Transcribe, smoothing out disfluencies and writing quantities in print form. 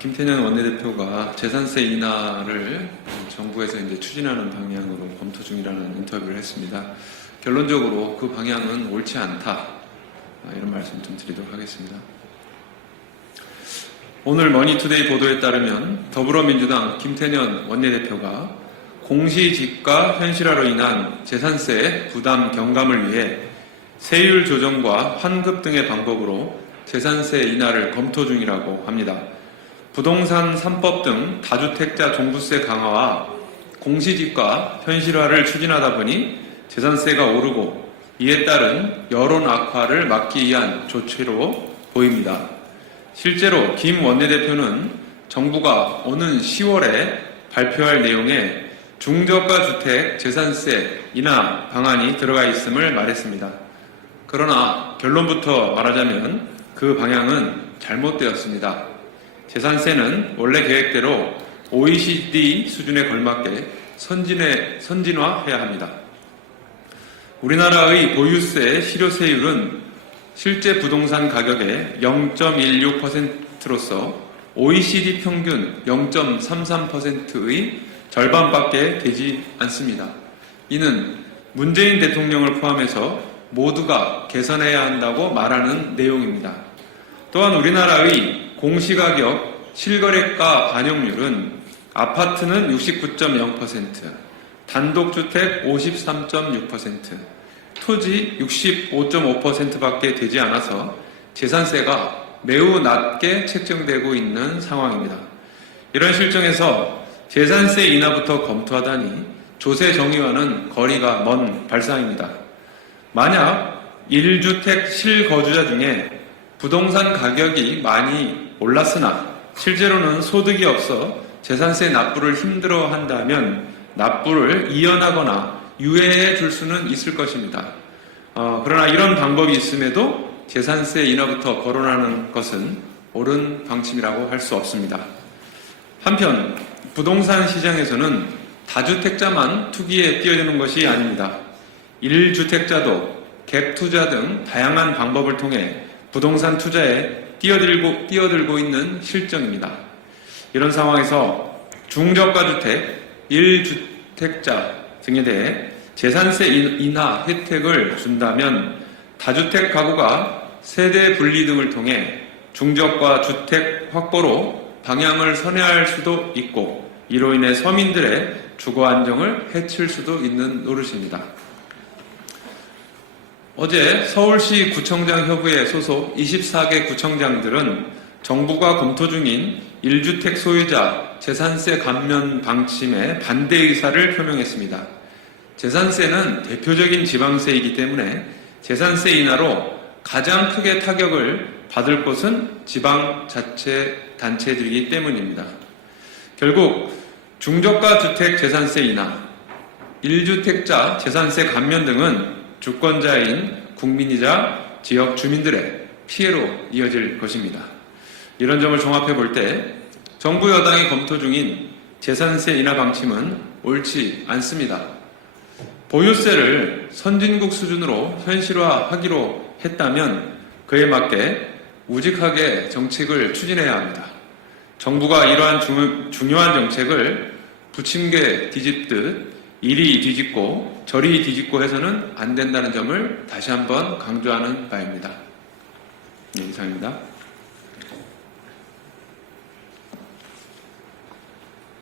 김태년 원내대표가 재산세 인하를 정부에서 이제 추진하는 방향으로 검토 중이라는 인터뷰를 했습니다. 결론적으로 그 방향은 옳지 않다, 이런 말씀 좀 드리도록 하겠습니다. 오늘 머니투데이 보도에 따르면 더불어민주당 김태년 원내대표가 공시지가 현실화로 인한 재산세 부담 경감을 위해 세율 조정과 환급 등의 방법으로 재산세 인하를 검토 중이라고 합니다. 부동산 3법 등 다주택자 종부세 강화와 공시지가 현실화를 추진하다 보니 재산세가 오르고 이에 따른 여론 악화를 막기 위한 조치로 보입니다. 실제로 김 원내대표는 정부가 오는 10월에 발표할 내용에 중저가 주택 재산세 인하 방안이 들어가 있음을 말했습니다. 그러나 결론부터 말하자면 그 방향은 잘못되었습니다. 재산세는 원래 계획대로 OECD 수준에 걸맞게 선진화해야 합니다. 우리나라의 보유세 실효세율은 실제 부동산 가격의 0.16%로서 OECD 평균 0.33%의 절반밖에 되지 않습니다. 이는 문재인 대통령을 포함해서 모두가 개선해야 한다고 말하는 내용입니다. 또한 우리나라의 공시가격 실거래가 반영률은 아파트는 69.0%, 단독주택 53.6%, 토지 65.5%밖에 되지 않아서 재산세가 매우 낮게 책정되고 있는 상황입니다. 이런 실정에서 재산세 인하부터 검토하다니 조세 정의와는 거리가 먼 발상입니다. 만약 1주택 실거주자 중에 부동산 가격이 많이 올랐으나 실제로는 소득이 없어 재산세 납부를 힘들어한다면 납부를 이연하거나 유예해 줄 수는 있을 것입니다. 그러나 이런 방법이 있음에도 재산세 인하부터 거론하는 것은 옳은 방침이라고 할 수 없습니다. 한편 부동산 시장에서는 다주택자만 투기에 뛰어드는 것이 아닙니다. 1주택자도 갭 투자 등 다양한 방법을 통해 부동산 투자에 뛰어들고 있는 실정입니다. 이런 상황에서 중저가 주택, 1주택자 등에 대해 재산세 인하 혜택을 준다면 다주택 가구가 세대 분리 등을 통해 중저가 주택 확보로 방향을 선회할 수도 있고 이로 인해 서민들의 주거 안정을 해칠 수도 있는 노릇입니다. 어제 서울시 구청장 협의회 소속 24개 구청장들은 정부가 검토 중인 1주택 소유자 재산세 감면 방침에 반대 의사를 표명했습니다. 재산세는 대표적인 지방세이기 때문에 재산세 인하로 가장 크게 타격을 받을 곳은 지방자치단체들이기 때문입니다. 결국 중저가 주택 재산세 인하, 1주택자 재산세 감면 등은 주권자인 국민이자 지역 주민들의 피해로 이어질 것입니다. 이런 점을 종합해 볼 때 정부 여당이 검토 중인 재산세 인하 방침은 옳지 않습니다. 보유세를 선진국 수준으로 현실화하기로 했다면 그에 맞게 우직하게 정책을 추진해야 합니다. 정부가 이러한 중요한 정책을 부침개 뒤집듯 이리 뒤집고 저리 뒤집고 해서는 안 된다는 점을 다시 한번 강조하는 바입니다. 네, 이상입니다.